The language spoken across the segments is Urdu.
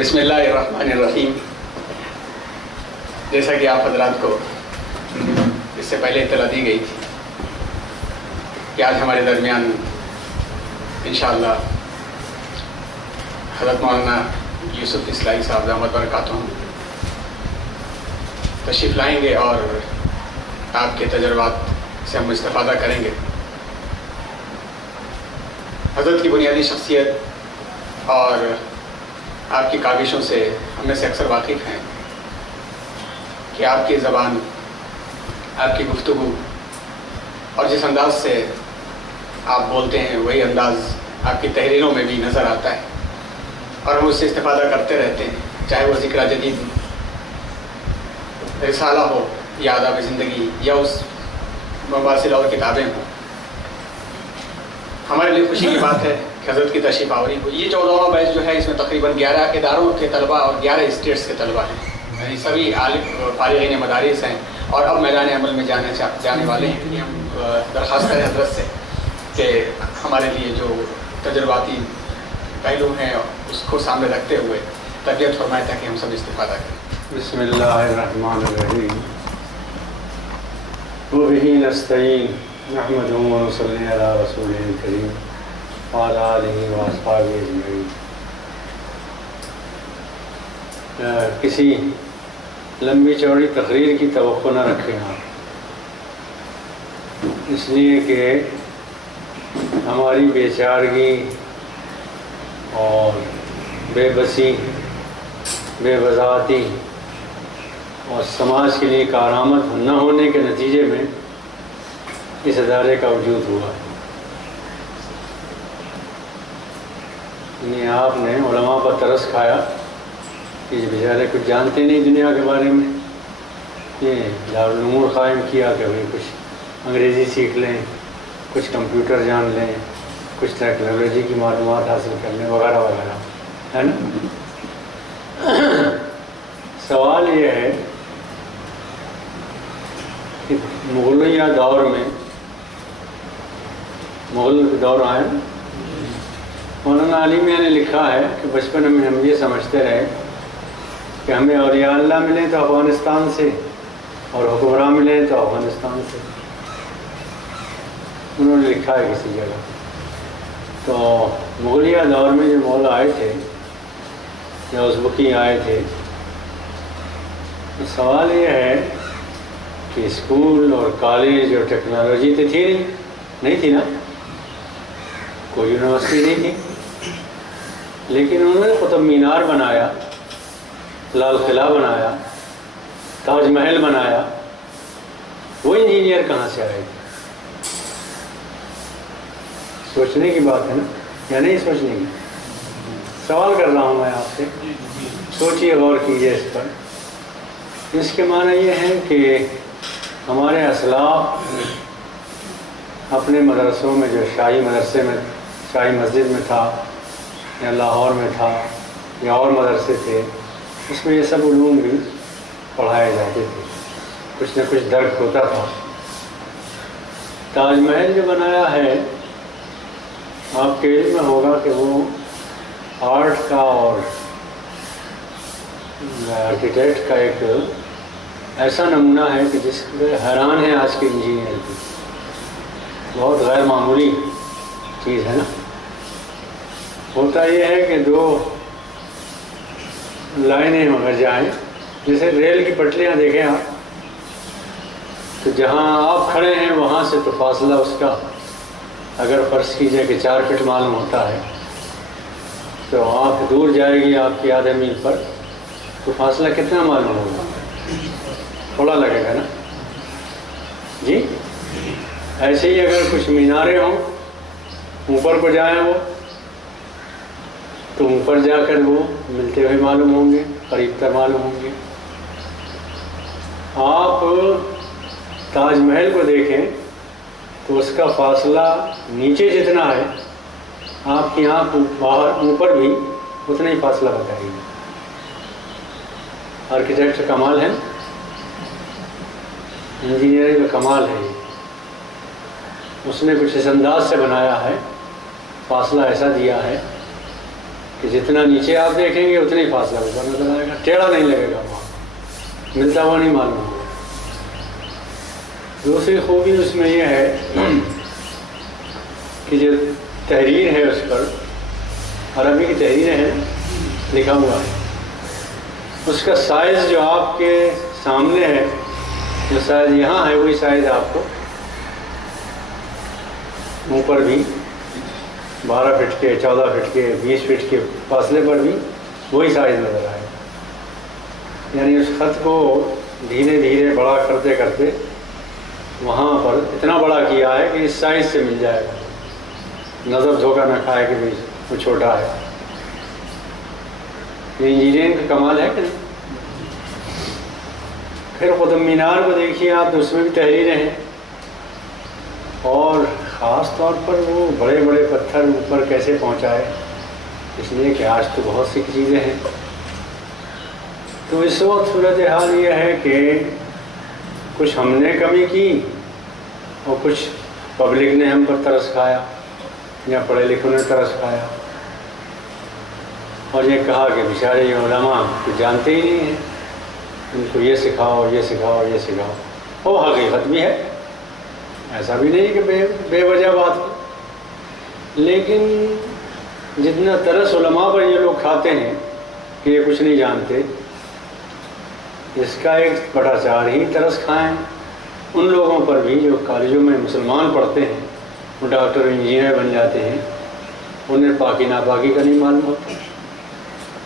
بسم اللہ الرحمن الرحیم۔ جیسا کہ آپ حضرات کو اس سے پہلے اطلاع دی گئی تھی کہ آج ہمارے درمیان انشاءاللہ حضرت مولانا یوسف اصلاحی صاحب دامت برکاتہم تشریف لائیں گے اور آپ کے تجربات سے ہم استفادہ کریں گے۔ حضرت کی بنیادی شخصیت اور آپ کی کاوشوں سے ہم میں سے اکثر واقف ہیں کہ آپ کی زبان، آپ کی گفتگو اور جس انداز سے آپ بولتے ہیں وہی انداز آپ کی تحریروں میں بھی نظر آتا ہے اور ہم اس سے استفادہ کرتے رہتے ہیں، چاہے وہ ذکر جدید رسالہ ہو یا آداب زندگی یا اس مواصل اور کتابیں ہوں۔ ہمارے لیے خوشی کی بات ہے کہ حضرت کی تشریف آوری ہوئی۔ یہ 14واں بیچ جو ہے اس میں تقریباً 11 اداروں کے طلباء اور 11 اسٹیٹس کے طلباء ہیں، یعنی سبھی عالم فارغین مدارس ہیں اور اب میدان عمل میں جانے والے ہیں۔ یہ ہم درخواست کریں حضرت سے کہ ہمارے لیے جو تجرباتی پہلو ہیں اس کو سامنے رکھتے ہوئے تربیت فرمائے تاکہ ہم سب استفادہ کریں۔ بسم اللہ الرحمن الرحیم وبہ نستعین نحمدہ ونصلی علی رسولہ الکریم وعلی آلہ واصحابہ اجمعین۔ کسی لمبی چوڑی تقریر کی توقع نہ رکھیں آپ، اس لیے کہ ہماری بے چارگی اور بے بسی، بے وضاحتی اور سماج کے لیے کارآمد نہ ہونے کے نتیجے میں اس ادارے کا وجود ہوا ہے۔ یعنی آپ نے علماء پر ترس کھایا کہ یہ بیچارے کچھ جانتے نہیں دنیا کے بارے میں، یہ دارالعلوم قائم کیا کہ بھائی کچھ انگریزی سیکھ لیں، کچھ کمپیوٹر جان لیں، کچھ ٹیکنالوجی کی معلومات حاصل کر لیں وغیرہ وغیرہ، ہے نا۔ سوال یہ ہے کہ مغلیہ دور میں، مغل دور آئے، مولانا علی میاں نے لکھا ہے کہ بچپن میں ہم یہ سمجھتے رہے کہ ہمیں اولیاء اللہ ملیں تو افغانستان سے اور حکمراں ملیں تو افغانستان سے، انہوں نے لکھا ہے کسی جگہ۔ تو مغلیہ دور میں جو مولا آئے تھے یا ازبکی آئے تھے، تو سوال یہ ہے کہ اسکول اور کالج اور ٹیکنالوجی تو تھی نہیں تھی نا، کوئی یونیورسٹی نہیں تھی، لیکن انہوں نے قطب مینار بنایا، لال قلعہ بنایا، تاج محل بنایا، وہ انجینئر کہاں سے آئے گے؟ سوچنے کی بات ہے نا، یا نہیں سوچنے کی؟ سوال کر رہا ہوں میں آپ سے، سوچیے، غور کیجیے اس پر۔ اس کے معنی یہ ہے کہ ہمارے اسلاف اپنے مدرسوں میں، جو شاہی مدرسے میں، شاہی مسجد میں تھا یا لاہور میں تھا یا اور مدرسے تھے، اس میں یہ سب علوم بھی پڑھائے جاتے تھے، کچھ نہ کچھ درک ہوتا تھا۔ تاج محل جو بنایا ہے، آپ کے علم میں ہوگا کہ وہ آرٹ کا اور آرکیٹیکٹ کا ایک ایسا نمونہ ہے کہ جس پہ حیران ہے آج کے انجینئر بھی، بہت غیر معمولی چیز ہے نا۔ ہوتا یہ ہے کہ دو لائنیں اگر جائیں، جیسے ریل کی پٹریاں دیکھیں آپ، تو جہاں آپ کھڑے ہیں وہاں سے تو فاصلہ اس کا اگر فرض کیجئے کہ 4 فٹ معلوم ہوتا ہے، تو آپ دور جائے گی آپ کی آدھے میل پر، تو فاصلہ کتنا معلوم ہوگا؟ تھوڑا لگے گا نا جی۔ ایسے ہی اگر کچھ میناریں ہوں، اوپر کو جائیں وہ، تو اوپر جا کر وہ ملتے ہوئے معلوم ہوں گے، قریب تر معلوم ہوں گے۔ آپ تاج محل کو دیکھیں تو اس کا فاصلہ نیچے جتنا ہے، آپ کی آنکھ باہر اوپر بھی اتنا ہی فاصلہ بتائے گی۔ آرکیٹیکٹ کا کمال ہے، انجینئرنگ کا کمال ہے۔ اس نے کچھ اس انداز سے بنایا ہے، فاصلہ ایسا دیا ہے کہ جتنا نیچے آپ دیکھیں گے اتنا ہی فاصلہ اوپر نظر آئے گا، ٹیڑھا نہیں لگے گا، وہاں ملتا ہوا نہیں معلوم ہوگا۔ دوسری خوبی اس میں یہ ہے کہ جو تحریر ہے اس پر، عربی کی تحریریں ہیں، لکھا ہوا ہے، اس کا سائز جو آپ کے سامنے ہے، جو سائز یہاں ہے وہی سائز آپ کو اوپر بھی 12 فٹ کے، 14 فٹ کے، 20 فٹ کے فاصلے پر بھی وہی سائز نظر آئے گا۔ یعنی اس خط کو دھیرے دھیرے بڑا کرتے کرتے وہاں پر اتنا بڑا کیا ہے کہ اس سائز سے مل جائے گا، نظر دھوکہ نہ کھائے کہ بھائی وہ چھوٹا ہے۔ یہ انجینئرنگ کا کمال ہے کہ نہیں؟ پھر قطب مینار کو دیکھیے آپ، تو اس میں بھی تحریریں ہیں، اور خاص طور پر وہ بڑے بڑے پتھر اوپر کیسے پہنچائے، اس لیے کہ آج تو بہت سی چیزیں ہیں۔ تو اس وقت صورتحال یہ ہے کہ کچھ ہم نے کمی کی اور کچھ پبلک نے ہم پر ترس کھایا، یا پڑھے لکھوں نے ترس کھایا، اور یہ کہا کہ بیچارے یہ علماء کچھ جانتے ہی نہیں ہیں، ان کو یہ سکھاؤ، یہ سکھاؤ، یہ سکھاؤ۔ وہ حقیقت بھی ہے، ایسا بھی نہیں کہ بے وجہ بات ہو، لیکن جتنا ترس علماء پر یہ لوگ کھاتے ہیں کہ یہ کچھ نہیں جانتے، اس کا ایک بڑا چار ہی ترس کھائیں ان لوگوں پر بھی جو کالجوں میں مسلمان پڑھتے ہیں، وہ ڈاکٹر انجینئر بن جاتے ہیں، انہیں پاکی ناپاکی کا نہیں معلوم ہوتا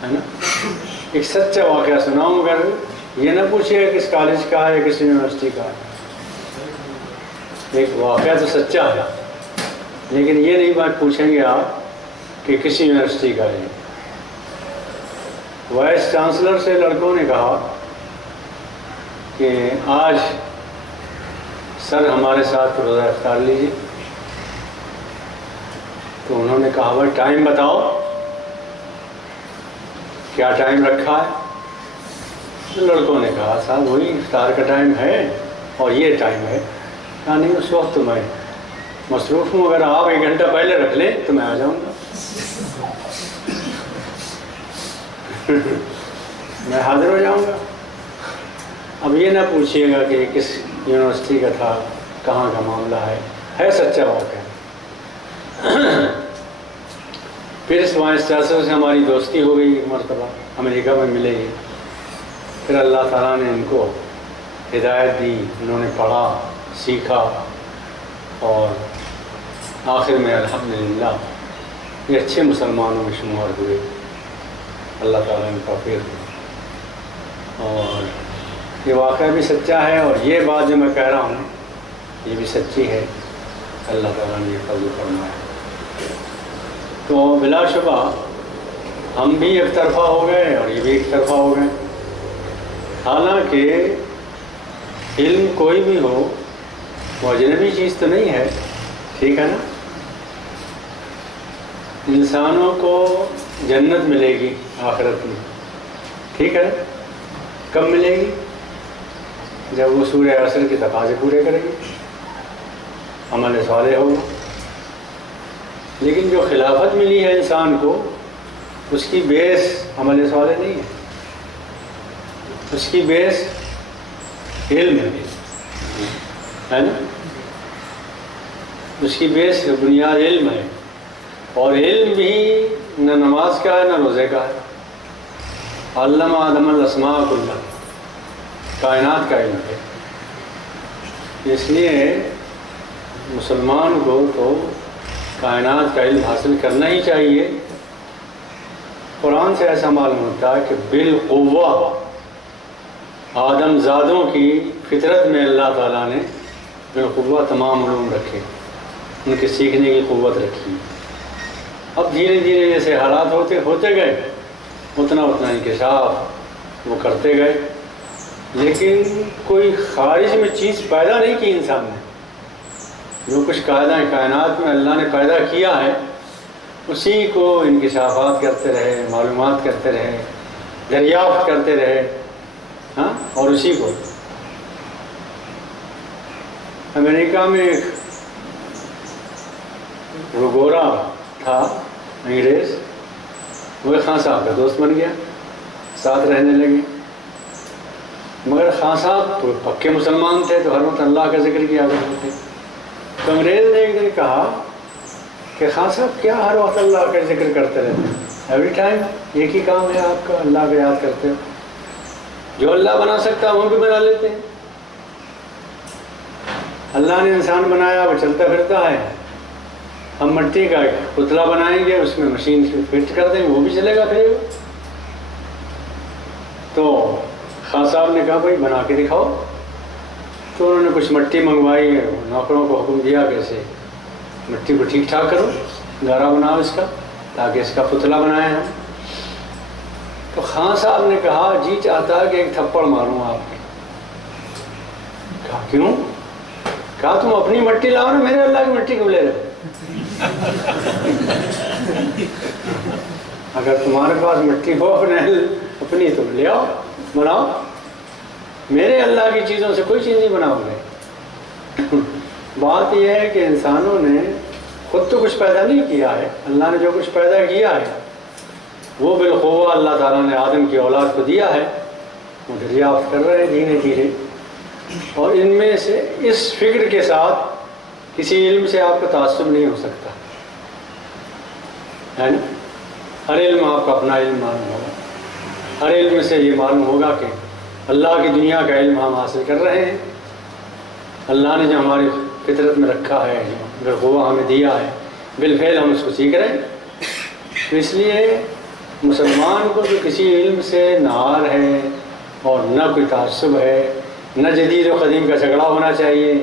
ہے نا۔ ایک سچا واقعہ سناؤں، اگر یہ نہ پوچھے کس کالج کا ہے، کس یونیورسٹی کا ہے، ایک واقعہ تو سچا ہے، لیکن یہ نہیں بات پوچھیں گے آپ کہ کس یونیورسٹی کا ہے۔ وائس چانسلر سے لڑکوں نے کہا کہ آج سر ہمارے ساتھ روزہ افطار لیجیے، تو انہوں نے کہا بھائی ٹائم بتاؤ، کیا ٹائم رکھا ہے؟ تو لڑکوں نے کہا صاحب وہی افطار کا ٹائم ہے اور یہ ٹائم ہے۔ کہا نہیں اس وقت تو میں مصروف ہوں، اگر آپ 1 گھنٹہ پہلے رکھ لیں تو میں آ جاؤں گا، میں حاضر ہو جاؤں گا۔ اب یہ نہ پوچھیے گا کہ کس یونیورسٹی کا تھا، کہاں کا معاملہ ہے سچا واقعہ۔ پھر اس وائس چانسلر سے ہماری دوستی ہو گئی، ایک مرتبہ امریکہ میں ملے گی، پھر اللہ تعالیٰ نے ان کو ہدایت دی، انہوں نے پڑھا، سیکھا، اور آخر میں الحمدللہ یہ اچھے مسلمانوں میں شمار ہوئے، اللہ تعالیٰ نے توفیق دی۔ اور یہ واقعہ بھی سچا ہے، اور یہ بات جو میں کہہ رہا ہوں یہ بھی سچی ہے، اللہ تعالیٰ نے یہ فضل فرمایا۔ تو بلا شبہ ہم بھی ایک طرفہ ہو گئے اور یہ بھی ایک طرفہ ہو گئے۔ حالانکہ علم کوئی بھی ہو وہ اجنبی چیز تو نہیں ہے، ٹھیک ہے نا۔ انسانوں کو جنت ملے گی آخرت میں، ٹھیک ہے، کب ملے گی؟ جب وہ سورہ عصر کے تقاضے پورے کرے گی، عمل صالح ہوگا۔ لیکن جو خلافت ملی ہے انسان کو، اس کی بیس عمل صالح نہیں ہے، اس کی بیس علم ہے نا، اس کی بیس بنیاد علم ہے، اور علم بھی نہ نماز کا ہے نہ روزے کا ہے۔ علم آدم الاسماء کلھا، کائنات کا علم ہے۔ اس لیے مسلمان کو تو کائنات کا علم حاصل کرنا ہی چاہیے۔ قرآن سے ایسا معلوم ہوتا ہے کہ بالقوہ آدم زادوں کی فطرت میں اللہ تعالیٰ نے بالقوہ تمام علوم رکھے، ان کے سیکھنے کی قوت رکھی۔ اب دھیرے دھیرے جیسے حالات ہوتے گئے اتنا انکشاف وہ کرتے گئے، لیکن کوئی خارج میں چیز پیدا نہیں کی انسان نے۔ جو کچھ قاعدہ کائنات میں اللہ نے پیدا کیا ہے اسی کو انکشافات کرتے رہے، معلومات کرتے رہے، دریافت کرتے رہے، ہاں، اور اسی کو امریکہ میں ایک روگورا تھا انگریز، وہ خان صاحب کا دوست بن گیا، ساتھ رہنے لگے۔ مگر خان صاحب تو پکے مسلمان تھے، تو ہر وقت اللہ کا ذکر کیا کرتے تھے۔ تو انگریز نے ایک دن کہا کہ خان صاحب کیا ہر وقت اللہ کا ذکر کرتے رہتے ہیں؟ ایوری ٹائم ایک ہی کام ہے آپ کا، اللہ کا یاد کرتے ہو؟ جو اللہ بنا سکتا ہے وہ بھی بنا لیتے ہیں۔ اللہ نے انسان بنایا، وہ چلتا پھرتا ہے، ہم مٹی کا پتلا بنائیں گے، اس میں مشین فٹ کر دیں گے، وہ بھی چلے گا پھرے گا۔ تو خان صاحب نے کہا بھائی بنا کے دکھاؤ۔ تو انہوں نے کچھ مٹی منگوائی، نوکروں کو حکم دیا کہ اسے مٹی کو ٹھیک ٹھاک کرو، گارا بناؤ اس کا، تاکہ اس کا پتلا بنائیں ہم۔ تو خان صاحب نے کہا جی چاہتا ہے کہ ایک تھپڑ ماروں آپ کے۔ کہا کیوں؟ کہا تم اپنی مٹی لاؤ نا، میرے اللہ کی مٹی کیوں لے رہے؟ اگر تمہارے پاس مٹی ہو اپنی تو لے آؤ، بناؤ، میرے اللہ کی چیزوں سے کوئی چیز نہیں بناؤ گے۔ بات یہ ہے کہ انسانوں نے خود تو کچھ پیدا نہیں کیا ہے، اللہ نے جو کچھ پیدا کیا ہے وہ بالقوہ اللہ تعالیٰ نے آدم کی اولاد کو دیا ہے، وہ دریافت کر رہے ہیں دھیرے دھیرے۔ اور ان میں سے اس فکر کے ساتھ کسی علم سے آپ کا تعصب نہیں ہو سکتا ہے نا۔ ہر علم آپ کا اپنا علم معلوم ہوگا، ہر علم سے یہ معلوم ہوگا کہ اللہ کی دنیا کا علم ہم حاصل کر رہے ہیں، اللہ نے جو ہماری فطرت میں رکھا ہے، جو بالقوہ ہمیں دیا ہے، بالفعل ہم اس کو سیکھ رہے ہیں۔ تو اس لیے مسلمان کو جو کسی علم سے نہ آر ہے اور نہ کوئی تعصب ہے، نہ جدید و قدیم کا جھگڑا ہونا چاہیے،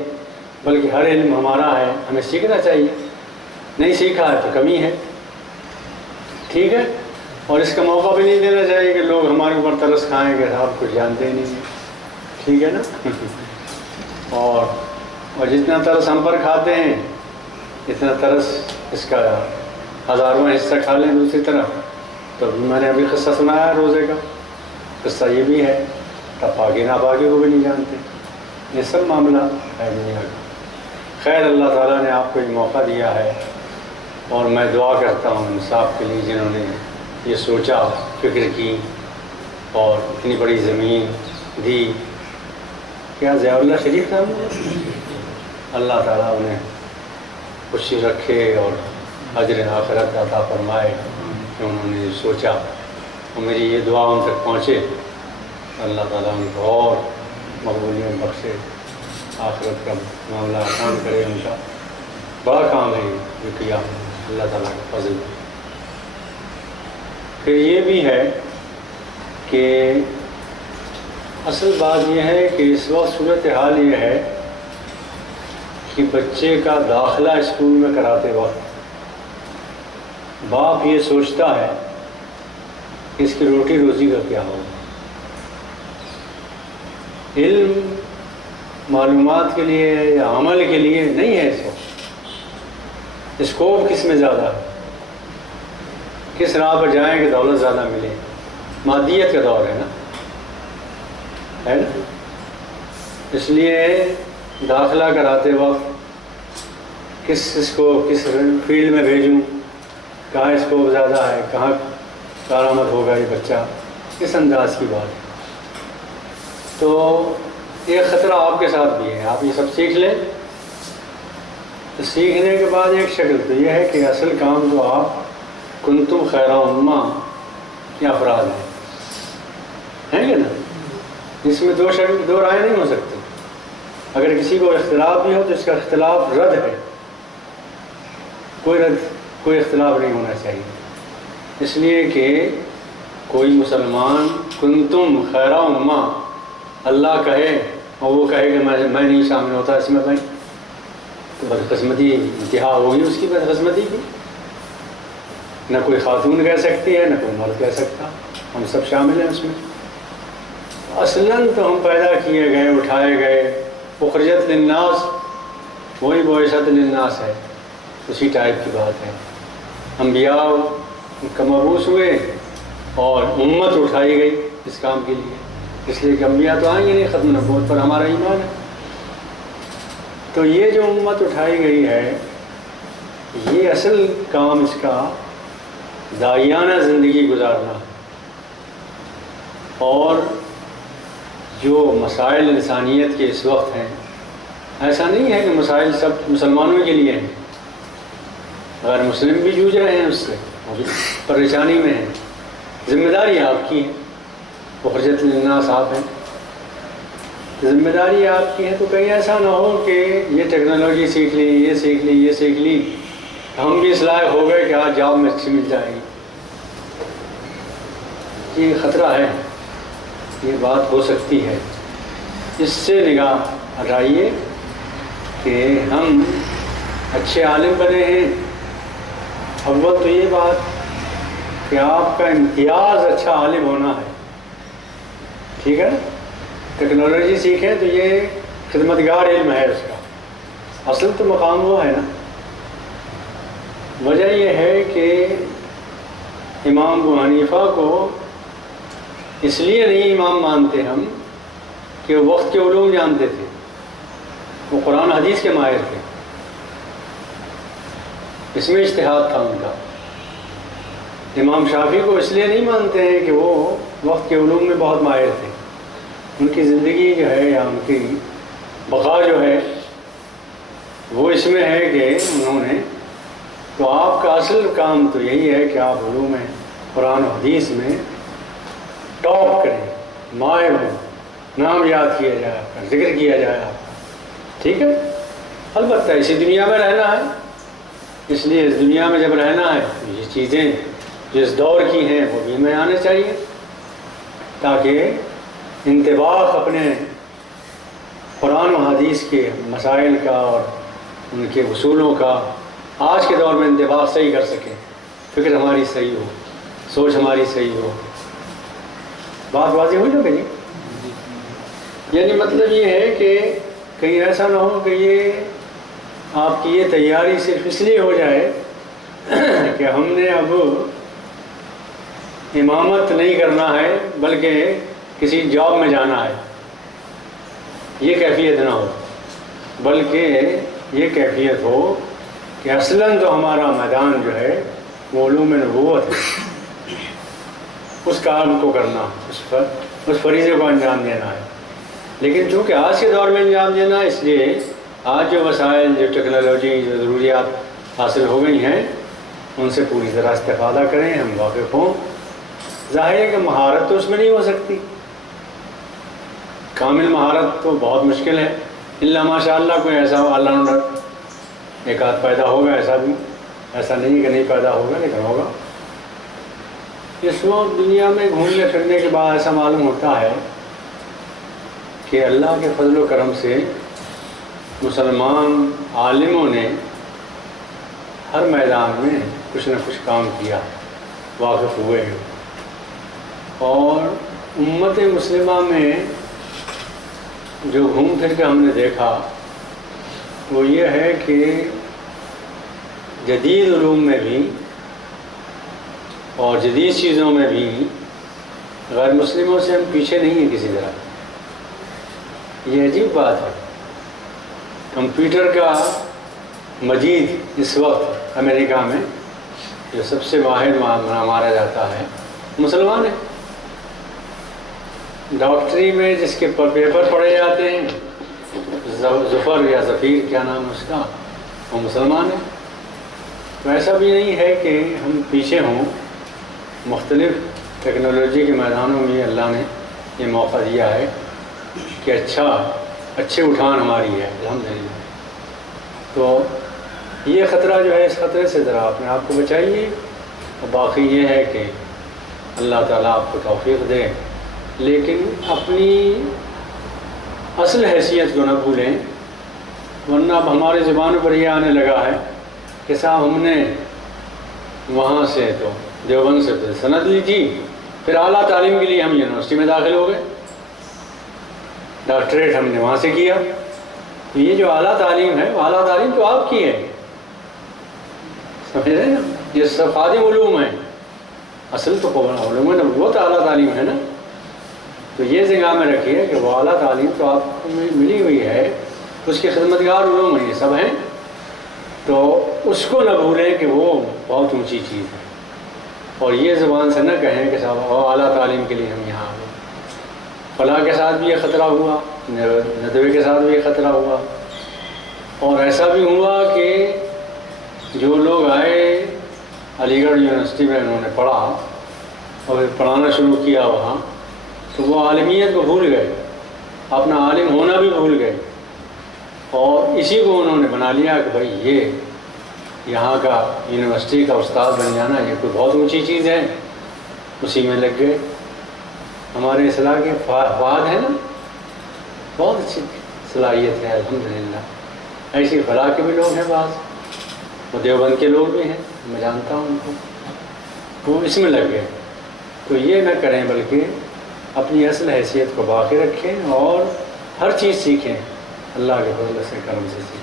بلکہ ہر علم ہمارا ہے، ہمیں سیکھنا چاہیے۔ نہیں سیکھا ہے تو کمی ہے، ٹھیک ہے؟ اور اس کا موقع بھی نہیں دینا چاہیے کہ لوگ ہمارے اوپر ترس کھائیں کہ آپ کچھ جانتے ہی نہیں ہیں، ٹھیک ہے نا۔ اور جتنا ترس ہم پر کھاتے ہیں اتنا ترس اس کا ہزارواں حصہ کھا لیں دوسری طرف۔ تو میں نے ابھی قصہ سنایا روزے کا، قصہ یہ بھی ہے، تب پاکی ناپاکی کو بھی نہیں جانتے، یہ سب معاملہ ہے دنیا کا۔ خیر اللہ تعالیٰ نے آپ کو یہ موقع دیا ہے، اور میں دعا کرتا ہوں انصاف کے لیے جنہوں نے یہ سوچا، فکر کی اور اتنی بڑی زمین دی۔ کیا ضیاء اللہ شریف نام ہے؟ اللہ تعالیٰ انہیں خوشی رکھے اور اجر آخرت عطا فرمائے کہ انہوں نے سوچا، اور میری یہ دعا ان تک پہنچے، اللہ تعالیٰ ان کو اور مقبولیت بخشے، آخرت کا معاملہ آسان کرے۔ ان کا بڑا کام ہے جو کیا، اللہ تعالیٰ کا فضل۔ پھر یہ بھی ہے کہ اصل بات یہ ہے کہ اس وقت صورتحال یہ ہے کہ بچے کا داخلہ اسکول میں کراتے وقت باپ یہ سوچتا ہے کہ اس کی روٹی روزی کا کیا ہوگا۔ علم معلومات کے لیے یا عمل کے لیے نہیں ہے، اس وقت اسکوپ کس میں زیادہ ہے، کس راہ پر جائیں کہ دولت زیادہ ملے۔ مادیت کا دور ہے نا، ہے نا۔ اس لیے داخلہ کراتے وقت کس فیلڈ میں بھیجوں، کہاں اسکوپ زیادہ ہے، کہاں کارآمد ہوگا یہ بچہ، اس انداز کی بات ہے۔ تو ایک خطرہ آپ کے ساتھ بھی ہے، آپ یہ سب سیکھ لیں، تو سیکھنے کے بعد ایک شکل تو یہ ہے کہ اصل کام تو آپ کنتم خیر امہ کے افراد ہیں کہ نا۔ اس میں دو رائے نہیں ہو سکتی۔ اگر کسی کو اختلاف بھی ہو تو اس کا اختلاف رد ہے، کوئی اختلاف نہیں ہونا چاہیے۔ اس لیے کہ کوئی مسلمان کنتم خیر امہ اللہ کہے اور وہ کہے کہ میں نہیں شامل ہوتا اس میں، بھائی تو بدقسمتی انتہا ہوگی اس کی بدقسمتی کی۔ نہ کوئی خاتون کہہ سکتی ہے، نہ کوئی مرد کہہ سکتا، ہم سب شامل ہیں اس میں۔ اصلاً تو ہم پیدا کیے گئے، اٹھائے گئے، اخرجت للناس، وہی بعثت للناس ہے، اسی ٹائپ کی بات ہے۔ انبیاء کا مبعوث ہوئے اور امت اٹھائی گئی اس کام کے لیے، اس لیے کہ انبیاء تو آئیں گے نہیں، ختم نبوت پر ہمارا ایمان ہے۔ تو یہ جو امت اٹھائی گئی ہے، یہ اصل کام اس کا داعیانہ زندگی گزارنا اور جو مسائل انسانیت کے اس وقت ہیں، ایسا نہیں ہے کہ مسائل سب مسلمانوں کے لیے ہیں، غیر مسلم بھی جوجھ رہے ہیں اس سے، وہ بھی پریشانی میں ہیں۔ ذمہ داری آپ کی ہے، اخرجت للناس آپ ہیں، ذمہ داری آپ کی ہے۔ تو کہیں ایسا نہ ہو کہ یہ ٹیکنالوجی سیکھ لی، یہ سیکھ لی، یہ سیکھ لی، ہم بھی اس لائق ہو گئے کہ آج جاب میں اچھی مل جائے گی۔ یہ خطرہ ہے، یہ بات ہو سکتی ہے۔ اس سے نگاہ ہٹائیے کہ ہم اچھے عالم بنے ہیں۔ اول تو یہ بات کہ آپ کا امتیاز اچھا عالم ہونا ہے، ٹھیک ہے؟ ٹیکنالوجی سیکھیں تو یہ خدمتگار علم ہے، اس کا اصل تو مقام وہ ہے نا۔ وجہ یہ ہے کہ امام ابو حنیفہ کو اس لیے نہیں امام مانتے ہم کہ وہ وقت کے علوم جانتے تھے، وہ قرآن حدیث کے ماہر تھے، اس میں اجتہاد تھا ان کا۔ امام شافعی کو اس لیے نہیں مانتے ہیں کہ وہ وقت کے علوم میں بہت ماہر تھے، ان کی زندگی جو ہے یا ان کی بقا جو ہے وہ اس میں ہے کہ انہوں نے، تو آپ کا اصل کام تو یہی ہے کہ آپ علوم قرآن و حدیث میں ٹاپ کریں، ماہر ہوں، نام یاد کیا جائے آپ کا، ذکر کیا جائے آپ کا، ٹھیک ہے؟ البتہ اسی دنیا میں رہنا ہے، اس لیے اس دنیا میں جب رہنا ہے تو یہ چیزیں جو اس دور کی ہیں وہ بھی میں آنے چاہیے، تاکہ انطباق اپنے قرآن و حدیث کے مسائل کا اور ان کے اصولوں کا آج کے دور میں انطباق صحیح کر سکیں، فکر ہماری صحیح ہو، سوچ ہماری صحیح ہو۔ بات واضح ہوئی نا بھائی؟ یعنی مطلب یہ ہے کہ کہیں ایسا نہ ہو کہ یہ آپ کی یہ تیاری صرف اس لیے ہو جائے کہ ہم نے اب امامت نہیں کرنا ہے بلکہ کسی جاب میں جانا ہے، یہ کیفیت نہ ہو، بلکہ یہ کیفیت ہو کہ اصلاً تو ہمارا میدان جو ہے وہ علوم نبوت ہے، اس کام کو کرنا، اس فریضے کو انجام دینا ہے۔ لیکن چونکہ آج کے دور میں انجام دینا ہے، اس لیے آج جو وسائل، جو ٹیکنالوجی، جو ضروریات حاصل ہو گئی ہیں ان سے پوری طرح استفادہ کریں، ہم واقف ہوں۔ ظاہر ہے کہ مہارت تو اس میں نہیں ہو سکتی، کامل مہارت تو بہت مشکل ہے، الا ماشاء اللہ کوئی ایسا آل راؤنڈر ایک آدھ پیدا ہوگا، ایسا بھی ایسا نہیں کہ نہیں پیدا ہوگا، لیکن ہوگا۔ اس وقت دنیا میں گھومنے پھرنے کے بعد ایسا معلوم ہوتا ہے کہ اللہ کے فضل و کرم سے مسلمان عالموں نے ہر میدان میں کچھ نہ کچھ کام کیا، واقف ہوئے ہیں، اور امت مسلمہ میں جو گھوم پھر کے ہم نے دیکھا وہ یہ ہے کہ جدید علوم میں بھی اور جدید چیزوں میں بھی غیر مسلموں سے ہم پیچھے نہیں ہیں کسی طرح۔ یہ عجیب بات ہے، کمپیوٹر کا مجید اس وقت امریکہ میں جو سب سے واحد مانا جاتا ہے مسلمان ہے۔ ڈاکٹری میں جس کے پیپر پڑھے جاتے ہیں، ظفر یا ظفیر کیا نام ہے اس کا، وہ مسلمان ہے۔ تو ایسا بھی نہیں ہے کہ ہم پیچھے ہوں، مختلف ٹیکنالوجی کے میدانوں میں اللہ نے یہ موقع دیا ہے کہ اچھے اٹھان ہماری ہے الحمدللہ۔ تو یہ خطرہ جو ہے، اس خطرے سے ذرا اپنے آپ کو بچائیے، اور باقی یہ ہے کہ اللہ تعالیٰ آپ کو توفیق دے، لیکن اپنی اصل حیثیت کو نہ بھولیں، ورنہ اب ہمارے زبانوں پر یہ آنے لگا ہے کہ صاحب ہم نے وہاں سے تو دیوبند سے سند لی تھی، پھر اعلیٰ تعلیم کے لیے ہم یونیورسٹی میں داخل ہو گئے، ڈاکٹریٹ ہم نے وہاں سے کیا۔ تو یہ جو اعلیٰ تعلیم ہے، اعلیٰ تعلیم تو آپ کی ہے، سمجھ رہے ہیں نا؟ یہ سب خادم علوم ہیں، اصل تو علوم نبوت اعلیٰ تعلیم ہے نا۔ تو یہ ذہن میں رکھیے کہ وہ اعلیٰ تعلیم تو آپ کو ملی ہوئی ہے، اس کے خدمتگار علوم ہیں، یہ سب ہیں، تو اس کو نہ بھولیں کہ وہ بہت اونچی چیز ہے۔ اور یہ زبان سے نہ کہیں کہ صاحب اعلیٰ تعلیم کے لیے ہم یہاں آئے. فلاں کے ساتھ بھی یہ خطرہ ہوا، ندوے کے ساتھ بھی یہ خطرہ ہوا، اور ایسا بھی ہوا کہ جو لوگ آئے علی گڑھ یونیورسٹی میں انہوں نے پڑھا اور پڑھانا شروع کیا وہاں، تو وہ عالمیت کو بھول گئے، اپنا عالم ہونا بھی بھول گئے، اور اسی کو انہوں نے بنا لیا کہ بھائی یہ یہاں کا یونیورسٹی کا استاد بن جانا یہ کوئی بہت اونچی چیز ہے. اسی میں لگ گئے. ہمارے اصلاح کے فہد ہے نا، بہت اچھی صلاحیت ہے الحمدللہ. ایسی فلاح کے بھی لوگ ہیں بعض، وہ دیوبند کے لوگ بھی ہیں، میں جانتا ہوں ان کو، وہ اس میں لگ گئے. تو یہ نہ کریں بلکہ اپنی اصل حیثیت کو باقی رکھیں اور ہر چیز سیکھیں، اللہ کے فضل سے کرم سے سیکھیں.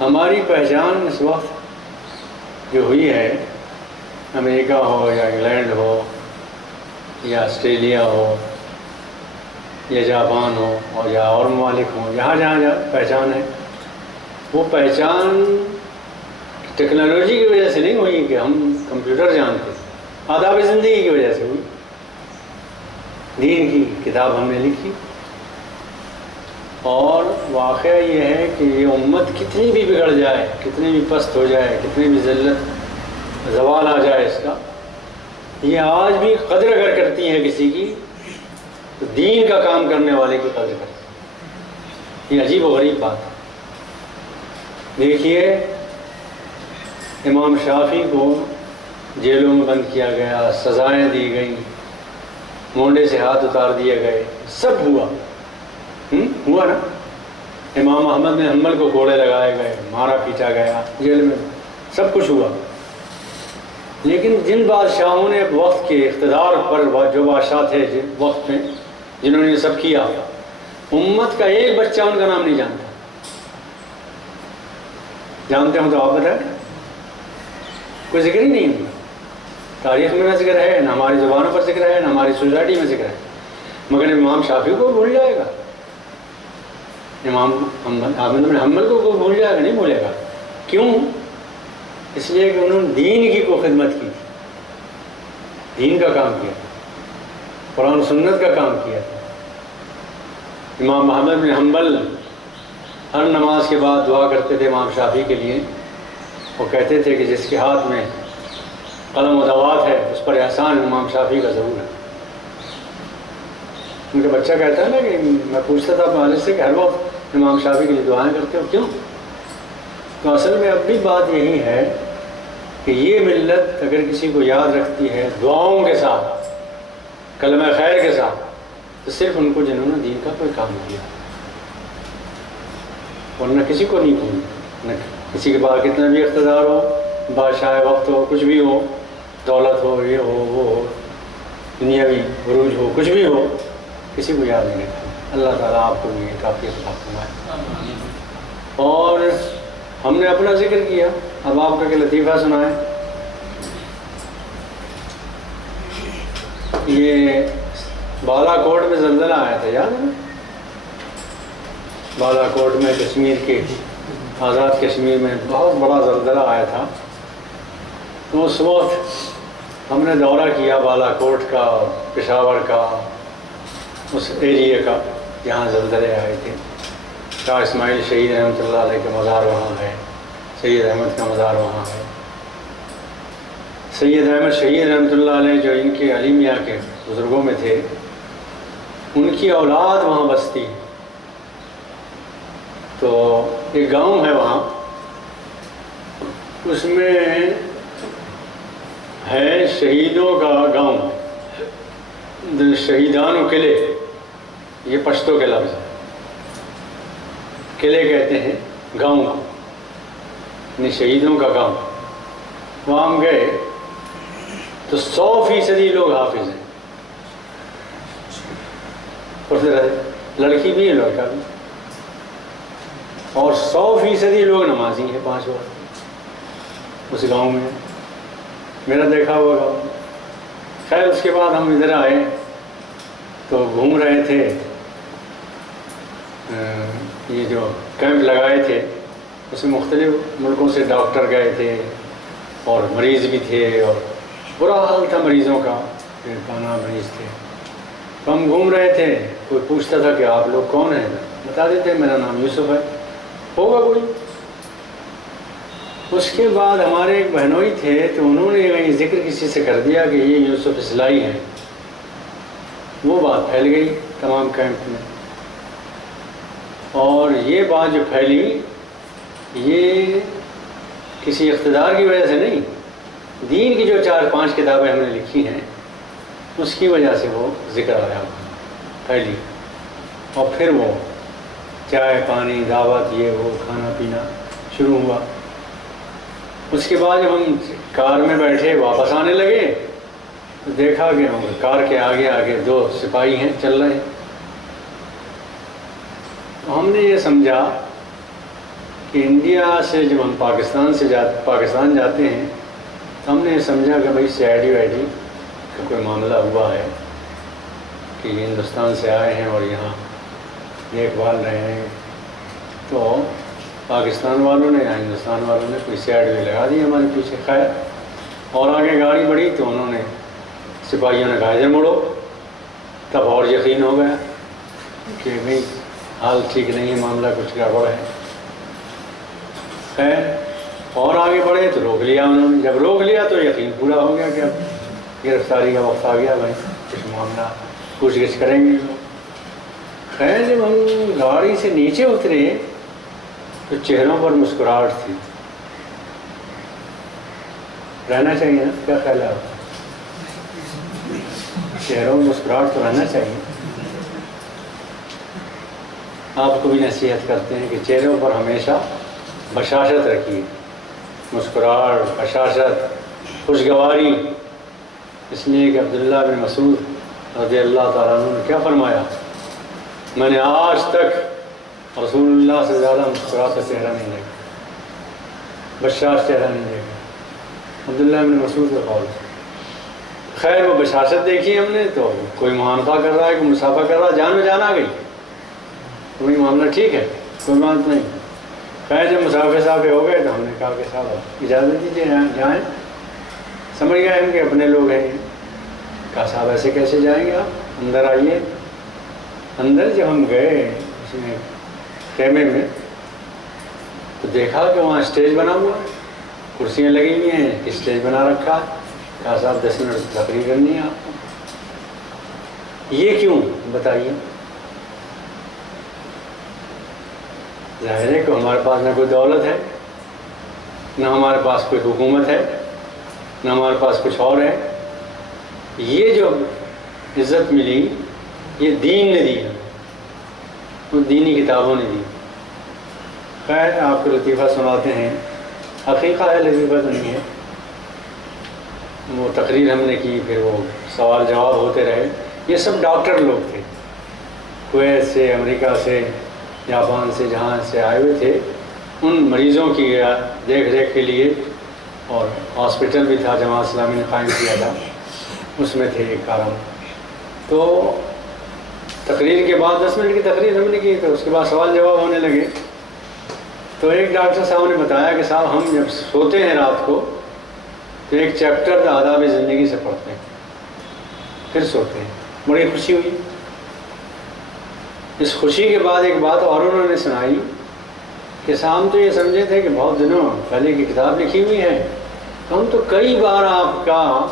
ہماری پہچان اس وقت جو ہوئی ہے، امریکہ ہو یا انگلینڈ ہو یا آسٹریلیا ہو یا جاپان ہو اور یا اور ممالک ہوں، جہاں جہاں پہچان ہے، وہ پہچان ٹیکنالوجی کی وجہ سے نہیں ہوئی کہ ہم کمپیوٹر جانتے، آداب زندگی کی وجہ سے ہوئی. دین کی کتاب ہم نے لکھی، اور واقعہ یہ ہے کہ یہ امت کتنی بھی بگڑ جائے، کتنی بھی پست ہو جائے، کتنی بھی ذلت زوال آ جائے اس کا، یہ آج بھی قدر اگر کرتی ہے کسی کی تو دین کا کام کرنے والے کی قدر کرتی ہے. یہ عجیب و غریب بات ہے. دیکھیے امام شافعی کو جیلوں میں بند کیا گیا، سزائیں دی گئیں، مونڈے سے ہاتھ اتار دیے گئے، سب ہوا نا. امام احمد بن حنبل کو کوڑے لگائے گئے، مارا پیٹا گیا، جیل میں سب کچھ ہوا. لیکن جن بادشاہوں نے وقت کے اقتدار پر، جو بادشاہ تھے وقت میں جنہوں نے یہ سب کیا، امت کا ایک بچہ ان کا نام نہیں جانتا. جانتے ہوں تو آپ بتائیں، کوئی ذکر ہی نہیں ہے. تاریخ میں نہ ذکر ہے، نہ ہماری زبانوں پر ذکر ہے، نہ ہماری سوسائٹی میں ذکر ہے. مگر امام شافعی کو بھول جائے گا، امام احمد بن حنبل کو بھول جائے گا؟ نہیں بھولے گا. کیوں؟ اس لیے کہ انہوں نے دین کی کو خدمت کی تھی، دین کا کام کیا، قرآن و سنت کا کام کیا. امام احمد بن حنبل ہر نماز کے بعد دعا کرتے تھے امام شافعی کے لیے. وہ کہتے تھے کہ جس کے ہاتھ میں قلم و دوات ہے اس پر احسان امام شافعی کا ضرور ہے. ان کا بچہ کہتا ہے نا کہ میں پوچھتا تھا اپنے والد سے کہ ہر وقت امام شافعی کے لیے دعائیں کرتے ہو، کیوں؟ تو اصل میں اب بھی بات یہی ہے کہ یہ ملت اگر کسی کو یاد رکھتی ہے دعاؤں کے ساتھ، کلمہ خیر کے ساتھ، تو صرف ان کو جنہوں نے دین کا کوئی کام کیا، ورنہ کسی کو نہیں بھولنا. نہ کسی کے پاس کتنا بھی اقتدار ہو، بادشاہ وقت ہو، کچھ بھی ہو، دولت ہو، یہ ہو، وہ ہو، دنیاوی عروج ہو، کچھ بھی ہو، کسی کو یاد نہیں رکھنا. اللہ تعالیٰ آپ کو بھی کافی عطا فرمائے. اور ہم نے اپنا ذکر کیا، اب آپ کا کہ لطیفہ سنائیں. یہ بالا کوٹ میں زلزلہ آیا تھا، یاد ہے؟ بالا کوٹ میں کشمیر کے آزاد کشمیر میں بہت بڑا زلزلہ آیا تھا. تو اس وقت ہم نے دورہ کیا بالا کوٹ کا، پشاور کا، اس ایریے کا جہاں زلزلے آئے تھے. شاہ اسماعیل شہید رحمۃ اللہ علیہ کا مزار وہاں ہے، سید احمد کا مزار وہاں ہے. سید احمد شہید رحمۃ اللہ علیہ جو ان کے علی میاں کے بزرگوں میں تھے، ان کی اولاد وہاں بستی. تو ایک گاؤں ہے وہاں، اس میں ہے شہیدوں کا گاؤں، شہیدان و قلعے، یہ پشتو کے لفظ ہے. قلعے کہتے ہیں گاؤں کو، یعنی شہیدوں کا گاؤں. وہاں ہم گئے تو 100% لوگ حافظ ہیں، لڑکی بھی ہے لڑکا بھی، اور 100% لوگ نمازی ہیں 5 وقت اس گاؤں میں. میرا دیکھا ہوا گاؤں. خیر اس کے بعد ہم ادھر آئے تو گھوم رہے تھے، یہ جو کیمپ لگائے تھے اس میں مختلف ملکوں سے ڈاکٹر گئے تھے، اور مریض بھی تھے اور برا حال تھا مریضوں کا، پانا مریض تھے. تو ہم گھوم رہے تھے، کوئی پوچھتا تھا کہ آپ لوگ کون ہیں، بتا دیتے میرا نام یوسف ہے، ہوگا کوئی. اس کے بعد ہمارے ایک بہنوئی تھے تو انہوں نے یہ ذکر کسی سے کر دیا کہ یہ یوسف اصلاحی ہیں. وہ بات پھیل گئی تمام کیمپ میں، اور یہ بات جو پھیلی یہ کسی اقتدار کی وجہ سے نہیں، دین کی جو 4-5 کتابیں ہم نے لکھی ہیں اس کی وجہ سے وہ ذکر آیا پھیلی. اور پھر وہ چائے پانی دعوت یہ وہ کھانا پینا شروع ہوا. اس کے بعد جب ہم کار میں بیٹھے واپس آنے لگے تو دیکھا کہ کار کے آگے آگے 2 سپاہی ہیں چل رہے ہیں. تو ہم نے یہ سمجھا کہ انڈیا سے جب ہم پاکستان جاتے ہیں تو ہم نے یہ سمجھا کہ بھائی سی آئی ڈی وائیڈی کا کوئی معاملہ ہوا ہے کہ یہ ہندوستان سے آئے ہیں اور یہاں دیکھ بھال رہے ہیں. تو پاکستان والوں نے یا ہندوستان والوں نے کوئی سی آئی ڈی لگا دی ہمارے پیچھے. خیر اور آگے گاڑی بڑھی تو انہوں نے سپاہیوں نے کہا ادھر مڑو. تب اور یقین ہو گیا کہ بھائی حال ٹھیک نہیں ہے، معاملہ کچھ گڑبڑ ہے. خیر اور آگے بڑھے تو روک لیا انہوں نے. جب روک لیا تو یقین پورا ہو گیا کہ اب گرفتاری کا وقت آ گیا، بھائی کچھ معاملہ پوچھ گچھ کریں گے. خیر جب ہم گاڑی سے نیچے اترے تو چہروں پر مسکراہٹ تھی. رہنا چاہیے نا، کیا خیال ہے آپ؟ چہروں میں مسکراہٹ تو رہنا چاہیے. آپ کو بھی نصیحت کرتے ہیں کہ چہروں پر ہمیشہ بشاشت رکھیے، مسکراہٹ، بشاشت، خوشگواری. اس لیے کہ عبداللہ بن مسعود رضی اللہ تعالیٰ عنہ نے کیا فرمایا، میں نے آج تک رسول اللہ سے زیادہ مسکراتا چہرہ نہیں دیکھا، بشاش چہرہ نہیں دیکھا. عبداللہ بن مسعود کا قول. خیر وہ بشاشت دیکھی ہم نے تو کوئی معانقہ کر رہا ہے، کوئی مسافہ کر رہا ہے، جان میں جان آ گئی. کوئی معاملہ ٹھیک ہے، کوئی بات نہیں. خیر جب مسافر صاحب ہو گئے تو ہم نے کہا کہ صاحب اجازت دیجیے جائیں. سمجھ گئے ہم کہ اپنے لوگ ہیں. کہا صاحب ایسے کیسے جائیں گے، آپ اندر آئیے. اندر جب ہم گئے اس میں خیمے میں تو دیکھا کہ وہاں اسٹیج بنا ہوا ہے، کرسیاں لگی ہوئی ہیں، اسٹیج بنا رکھا ہے. کہا صاحب 10 منٹ تقریر کرنی ہے آپ کو. یہ کیوں بتائیے؟ ظاہر ہے کہ ہمارے پاس نہ کوئی دولت ہے، نہ ہمارے پاس کوئی حکومت ہے، نہ ہمارے پاس کچھ اور ہے. یہ جو عزت ملی یہ دین نے دی ہے، وہ دینی کتابوں نے دی. خیر آپ کو لطیفہ سناتے ہیں، حقیقہ ہے لطیفہ تو نہیں ہے. وہ تقریر ہم نے کی، پھر وہ سوال جواب ہوتے رہے. یہ سب ڈاکٹر لوگ تھے، کویت سے، امریکہ سے، جاپان سے، جہاں سے آئے ہوئے تھے. ان مریضوں کی دیکھ ریکھ کے لیے، اور ہاسپٹل بھی تھا جماعت اسلامی نے قائم کیا تھا، اس میں تھے ایک کارم. تو تقریر کے بعد 10 منٹ کی تقریر ہم نے کی تو اس کے بعد سوال جواب ہونے لگے. تو ایک ڈاکٹر صاحب نے بتایا کہ صاحب ہم جب سوتے ہیں رات کو تو ایک چیپٹر آداب زندگی سے پڑھتے ہیں، پھر سوتے ہیں. بڑی خوشی ہوئی. اس خوشی کے بعد ایک بات اور انہوں نے سنائی کہ ہم تو یہ سمجھے تھے کہ بہت دنوں پہلے کی کتاب لکھی ہوئی ہے، تو ہم تو کئی بار آپ کا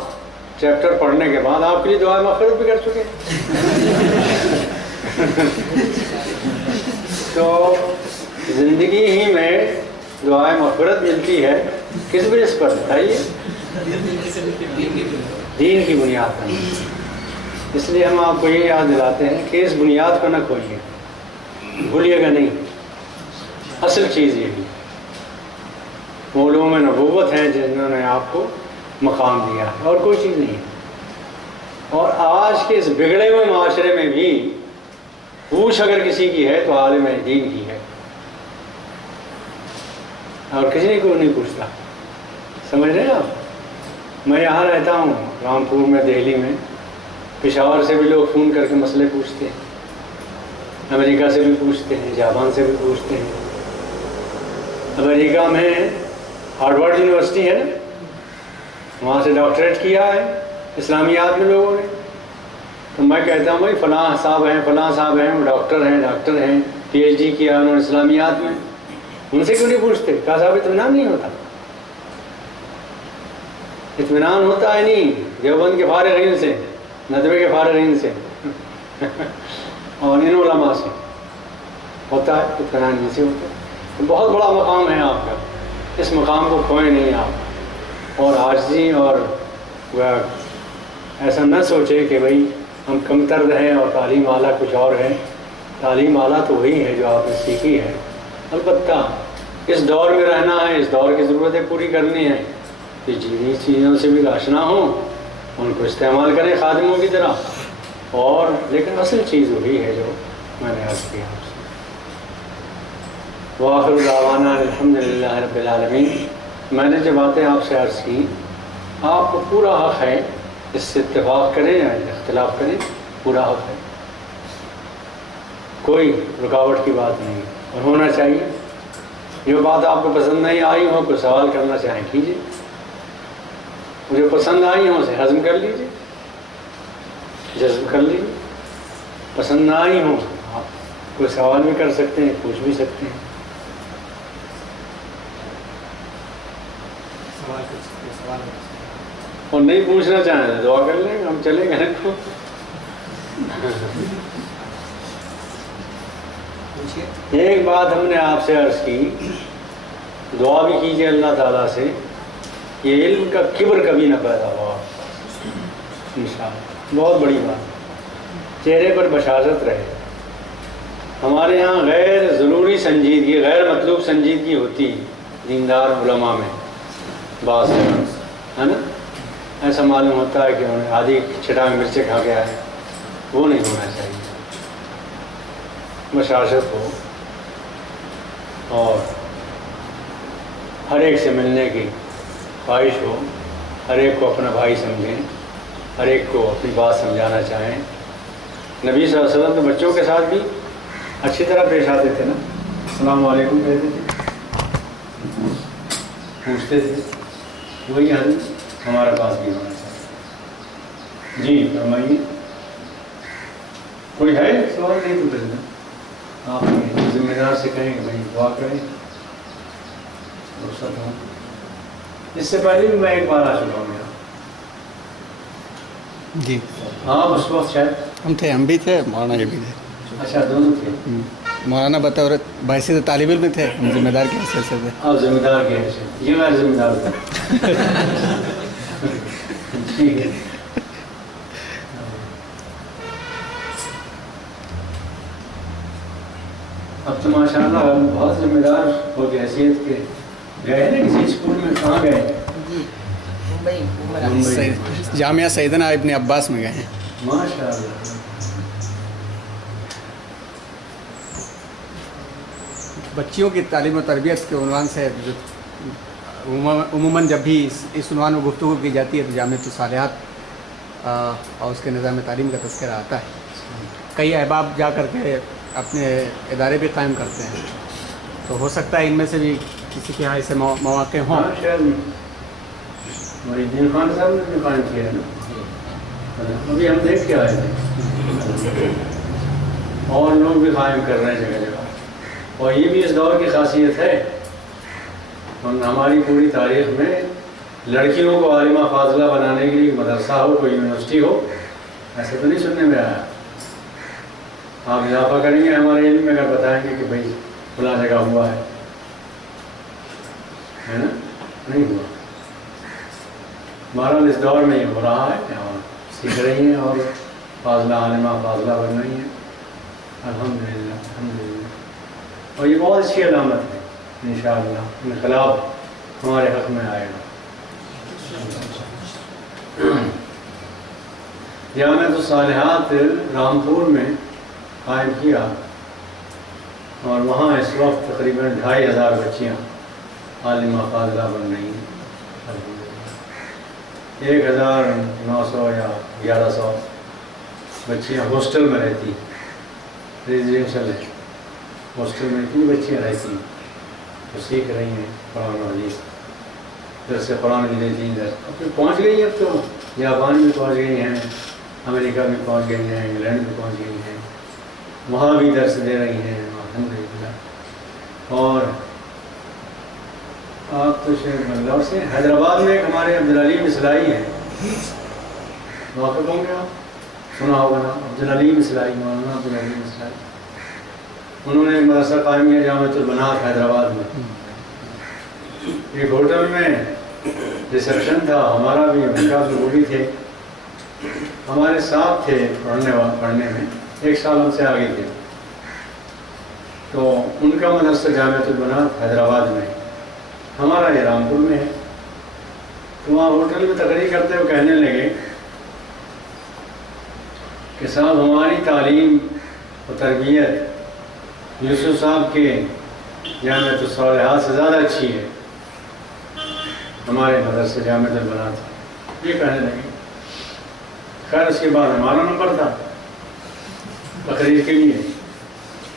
چیپٹر پڑھنے کے بعد آپ کے لیے دعا مغفرت بھی کر چکے. تو زندگی ہی میں دعائیں مغفرت ملتی ہے کس بیس پر بتائیے؟ دین کی بنیاد پر. اس لیے ہم آپ کو یہ یاد دلاتے ہیں کہ اس بنیاد کو نہ کھوئیے، بھولیے گا نہیں. اصل چیز یہ ہے، علوم نبوت ہیں جنہوں نے آپ کو مقام دیا ہے، اور کوئی چیز نہیں ہے. اور آج کے اس بگڑے ہوئے معاشرے میں بھی پوچھ اگر کسی کی ہے تو عالم دین کی ہے، اور کسی کو نہیں پوچھتا. سمجھ رہے ہیں آپ؟ میں یہاں رہتا ہوں رامپور میں، دہلی میں. پشاور سے بھی لوگ فون کر کے مسئلے پوچھتے ہیں، امریکہ سے بھی پوچھتے ہیں، جاپان سے بھی پوچھتے ہیں. امریکہ میں ہارورڈ یونیورسٹی ہے نا، وہاں سے ڈاکٹریٹ کیا ہے اسلامیات میں لوگوں نے. تو میں کہتا ہوں بھائی فلاں صاحب ہیں وہ ڈاکٹر ہیں PhD کیا انہوں نے اسلامیات میں, ان سے کیوں نہیں پوچھتے؟ کہا صاحب اطمینان نہیں ہوتا, اطمینان ہوتا ہے نہیں. دیوبند کے فارغین سے, ندوے کے فارغین سے اور ان علماء سے ہوتا ہے, اطمینان نہیں سے ہوتا ہے. بہت بڑا مقام ہے آپ کا, اس مقام کو کھوئیں نہیں آپ. اور عاجزی اور ایسا نہ سوچے کہ بھائی ہم کمتر ہیں اور تعلیم اعلیٰ کچھ اور ہے. تعلیم اعلیٰ تو وہی ہے جو آپ نے سیکھی ہے. البتہ اس دور میں رہنا ہے, اس دور کی ضرورتیں پوری کرنی ہیں, کہ جنہیں چیزوں سے بھی آشنا ہوں ان کو استعمال کریں خادموں کی طرح. اور لیکن اصل چیز وہی ہے جو میں نے عرض کیا آپ سے. وآخر دعوانا الحمدللہ رب العالمین. میں نے جو باتیں آپ سے عرض کی, آپ کو پورا حق ہے اس سے اتفاق کریں یا اختلاف کریں, پورا حق ہے, کوئی رکاوٹ کی بات نہیں. اور ہونا چاہیے جو بات آپ کو پسند نہیں آئی ہو, کوئی سوال کرنا چاہیں کیجیے, جو پسند آئی ہوں اسے ہضم کر لیجیے, جذب کر لیجیے. پسند نہ آئی ہوں آپ کوئی سوال بھی کر سکتے ہیں, پوچھ بھی سکتے ہیں. اور نہیں پوچھنا چاہیں تو دعا کر لیں گے, ہم چلیں گے. ایک بات ہم نے آپ سے عرض کی, دعا بھی کیجیے اللہ تعالیٰ سے یہ علم کا کبر کبھی نہ پیدا ہوا انشاءاللہ. بہت بڑی بات, چہرے پر بشاشت رہے. ہمارے ہاں غیر ضروری سنجیدگی, غیر مطلوب سنجیدگی ہوتی دیندار علماء میں بعض ہے نا. ایسا معلوم ہوتا ہے کہ انہیں آدھی چھٹانگ مرچیں کھا گیا ہے, وہ نہیں ہونا چاہیے. بشاشت ہو اور ہر ایک سے ملنے کی خواہش ہو, ہر ایک کو اپنا بھائی سمجھیں, ہر ایک کو اپنی بات سمجھانا چاہیں. نبی صلی اللہ علیہ وسلم تو بچوں کے ساتھ بھی اچھی طرح پیش آتے تھے نا, السلام علیکم کہتے تھے, پوچھتے تھے. وہی حدیث ہمارے پاس بھی ہونا چاہیے. جی فرمائیے, کوئی ہے سوال؟ نہیں تو پھر آپ ذمہ دار سے کہیں کہ بھائی دعا کریں, رخصت ہوں. اس سے پہلے بھی میں ایک بار آ چکا ہوں. جی ہاں اس وقت شاید ہم بھی تھے, مولانا یہ بھی تھے. اچھا دونوں تھے. مولانا بطور باعث طالب علم تھے, ہم ذمہ دار کے حیثیت سے تھے. آپ ذمہ دار کے حیثیت, یہ غیر ذمہ دار تھا. ٹھیک ہے. اب تو ماشاء اللہ بہت ذمہ دار ہو کے حیثیت کے گئے نا کسی اسکول میں. کہاں گئے؟ ممبئی. جامعہ سیدنا ابن عباس میں گئے ہیں. ماشاء اللہ. بچیوں کی تعلیم و تربیت کے عنوان سے عموماً جب بھی اس عنوان میں گفتگو کی جاتی ہے تو جامعۃ الصالحات اور اس کے نظام تعلیم کا تذکرہ آتا ہے. کئی احباب جا کر کے اپنے ادارے بھی قائم کرتے ہیں, تو ہو سکتا ہے ان میں سے بھی کسی کے یہاں ایسے مواقع ہوں. محی خان صاحب نے بھی قائم کیا ہے نا, ابھی ہم دیکھ کے آئے تھے, اور لوگ بھی قائم کر رہے ہیں جگہ جگہ. اور یہ بھی اس دور کی خاصیت ہے, ہماری پوری تاریخ میں لڑکیوں کو عالمہ فاضلہ بنانے کے لیے مدرسہ ہو, کوئی یونیورسٹی ہو, ایسا تو نہیں سننے میں آیا. آپ اضافہ کریں گے ہمارے علم میں, اگر بتائیں گے کہ بھائی کھلا جگہ ہوا ہے نا, نہیں ہوا. بہرحال اس دور میں یہ ہو رہا ہے کہ ہم سیکھ رہی ہیں اور فاضلہ عالمہ فاضلہ بن رہی ہیں. الحمدللہ الحمدللہ. اور یہ بہت اچھی علامت ہے. انشاءاللہ انقلاب ہمارے حق میں آئے گا. جامعۃ الصالحات رامپور میں قائم کیا, اور وہاں اس وقت تقریباً 2500 بچیاں عالمہ فاضلہ بن رہی ہیں. 1900 یا 1100 بچیاں ہاسٹل میں رہتی, ریزیڈینشل ہے, ہاسٹل میں اتنی بچیاں رہتی ہیں, تو سیکھ رہی ہیں قرآن و حدیث. درس قرآن بھی دیتی ہیں. اب تو پہنچ گئی ہیں، اب تو جاپان میں پہنچ گئی ہیں، امریکہ میں پہنچ گئی ہیں، انگلینڈ میں پہنچ گئی ہیں، وہاں بھی درس دے رہی ہیں الحمدللہ. اور آپ تو شہر بنگلور سے. حیدرآباد میں ایک ہمارے عبدالعلیم اصلاحی ہیں، واقف ہوں گے آپ، سنا ہوگا نا، عبدالعلیم اصلاحی، مولانا عبدالعلیم اصلاحی. انہوں نے مدرسہ قائم کیا جامعۃ البنات حیدرآباد میں. ایک ہوٹل میں ریسیپشن تھا ہمارا بھی، ان کا بھی، وہ بھی تھے ہمارے ساتھ تھے پڑھنے میں، 1 سال ہم سے آگے تھے. تو ان کا مدرسہ جامعۃ البنات حیدرآباد میں، ہمارا یہ رامپور میں ہے. تو وہاں ہوٹل میں تقریر کرتے ہوئے کہنے لگے کہ صاحب ہماری تعلیم و تربیت یوسف صاحب کے جامعۃ الصالحات سے زیادہ اچھی ہے ہمارے مدرسے جامعۃ البنات. یہ کہنے لگے. خیر اس کے بعد ہمارا نمبر تھا تقریر کے لیے.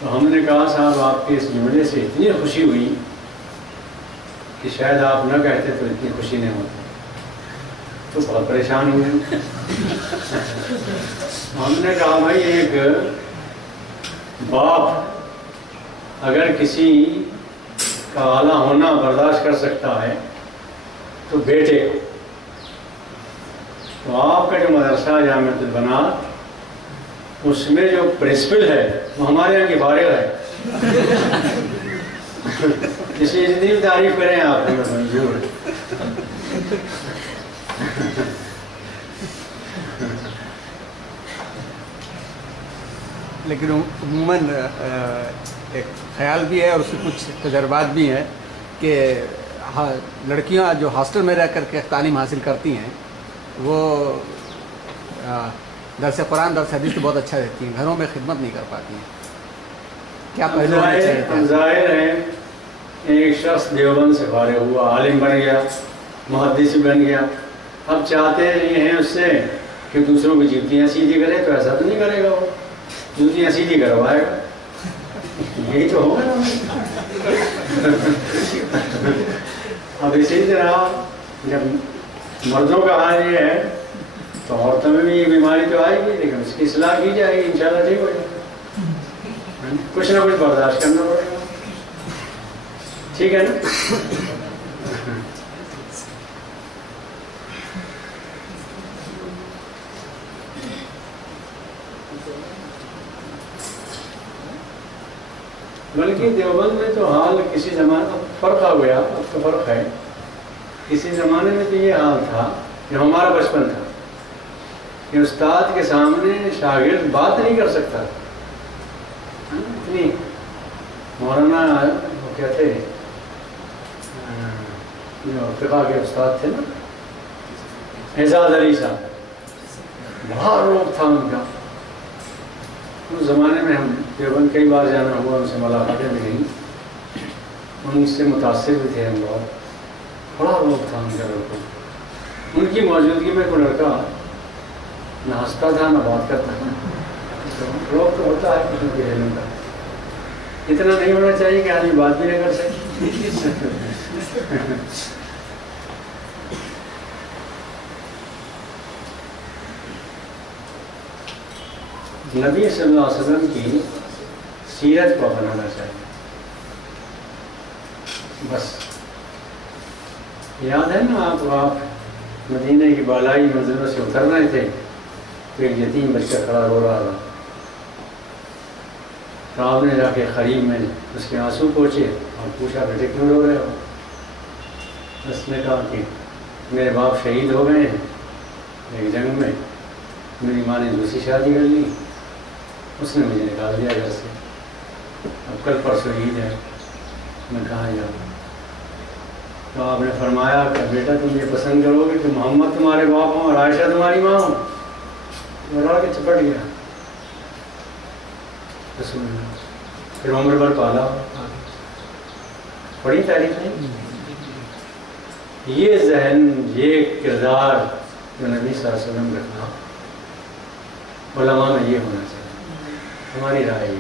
تو ہم نے کہا صاحب آپ کے اس جملے سے اتنی خوشی ہوئی کہ شاید آپ نہ کہتے تو اتنی خوشی نہیں ہوتی. تو بہت پریشان ہوئے. ہم نے کہا بھائی ایک باپ اگر کسی کا اعلیٰ ہونا برداشت کر سکتا ہے تو بیٹے، تو آپ کا جو مدرسہ جامعۃ البنات، اس میں جو پرنسپل ہے وہ ہمارے یہاں کی فارغ ہے. اس لیے جتنی بھی تعریف کریں آپ کو منظور ہے. لیکن عموماً ایک خیال بھی ہے اور اس کے کچھ تجربات بھی ہیں کہ لڑکیاں جو ہاسٹل میں رہ کر کے تعلیم حاصل کرتی ہیں وہ درس قرآن درس حدیث تو بہت اچھا دیتی ہیں، گھروں میں خدمت نہیں کر پاتی ہیں. کیا پہلو ہونا چاہیے؟ ظاہر ہے ایک شخص دیوبند سے فارغ ہوا، عالم بن گیا، محدث بن گیا. اب چاہتے یہ ہیں اس سے کہ دوسروں کی جوتیاں سیدھی کرے، تو ایسا تو نہیں کرے گا، وہ جوتیاں سیدھی کروائے گا. یہی تو ہوگا نا. اب اسی طرح جب مردوں کا حال یہ ہے تو عورتوں میں بھی یہ بیماری تو آئے گی، لیکن اس کی اصلاح کی جائے گی، انشاءاللہ ٹھیک ہو جائے گا. کچھ نہ کچھ برداشت کرنا پڑے گا. ٹھیک ہے نا. بلکہ دیوبند میں تو حال کسی زمانے فرق آ گیا، اب تو فرق ہے. کسی زمانے میں تو یہ حال تھا کہ ہمارا بچپن تھا کہ استاد کے سامنے شاگرد بات نہیں کر سکتا. اتنی مولانا وہ کیا تھے جو فقہ کے استاد تھے نا، اعزاز علی صاحب، بہت روک تھا ان کا. اس زمانے میں ہم دیوبند کئی بار جانا ہوا، ان سے ملاقاتیں بھی نہیں، ان سے متاثر بھی تھے ہم بہت. بڑا روک تھا ان کا لڑکوں. ان کی موجودگی میں کوئی لڑکا نہ ہنستا تھا نہ بات کرتا تھا. روک تو ہوتا ہے کسی کے علم کا، اتنا نہیں ہونا چاہیے کہ آدمی بات بھی نہ کر سکے. نبی صلی اللہ علیہ وسلم کی سیرت کو اپنانا چاہیے. بس یاد ہے نا آپ مدینہ کی بالائی منزلوں سے اتر رہے تھے تو ایک یتیم بچہ کھڑا رو رہا تھا. تو آپ نے جا کے قریب میں اس کے آنسو پہنچے اور پوچھا بیٹے کیوں رو رہے ہو؟ اس نے کہا کہ میرے باپ شہید ہو گئے ہیں ایک جنگ میں، میری ماں نے دوسری شادی کر لی، اس نے مجھے نکال دیا گھر سے، اب کل پرسوں عید ہے، میں کہاں جاؤں؟ تو آپ نے فرمایا کہ بیٹا تم یہ پسند کرو گے کہ محمد تمہارے باپ ہوں اور عائشہ تمہاری ماں ہوں؟ ڈرا کے چپٹ گیا. پھر عمر پر پالا. بڑی تعریف نہیں. یہ ذہن، یہ کردار جو نبی صلی اللہ علیہ وسلم کا تھا، علماء میں یہ ہونا چاہیے. ہماری رائے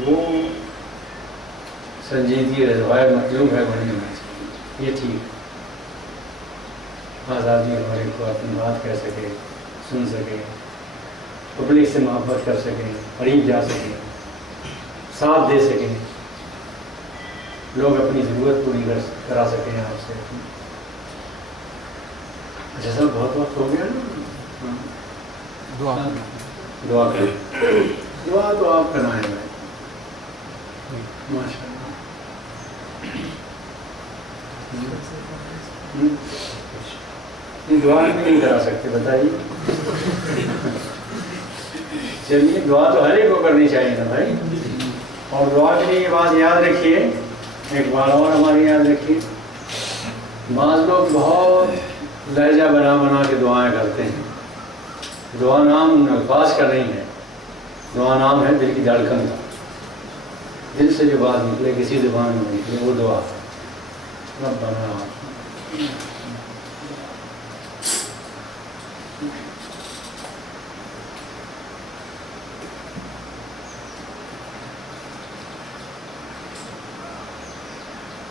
وہ سنجیدگی روایت مطلوب ہے، بڑی ہونا چاہیے. یہ ٹھیک ہے، آزادی ہمارے کو اپنی بات کہہ سکے، سن سکے، پبلک سے محبت کر سکیں، قریب جا سکیں، ساتھ دے سکیں، لوگ اپنی ضرورت پوری کرا سکیں آپ سے. اچھا سر بہت وقت ہو گیا نا. دعا دعا کریں. دعا تو آپ کرائیں بھائی. ماشاء اللہ. دعا نہیں کرا سکتے بتائیے. چلیے دعا تو ہر ایک کو کرنی چاہیے نا بھائی. اور دعا کے لیے یہ بات یاد رکھیے، ایک بار اور ہماری یاد رکھیے، بعض لوگ بہت لہجہ بنا کے دعائیں کرتے ہیں. دعا نام الفاظ کا نہیں ہے، دعا نام ہے دل کی دھڑکن کا. دل سے جو بات نکلے کسی زبان میں نکلے وہ دعا. ربنا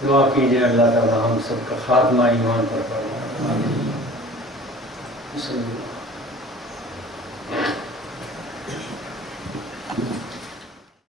دعا کیجیے اللہ تعالی ہم سب کا خاتمہ ایمان پر فرمائے.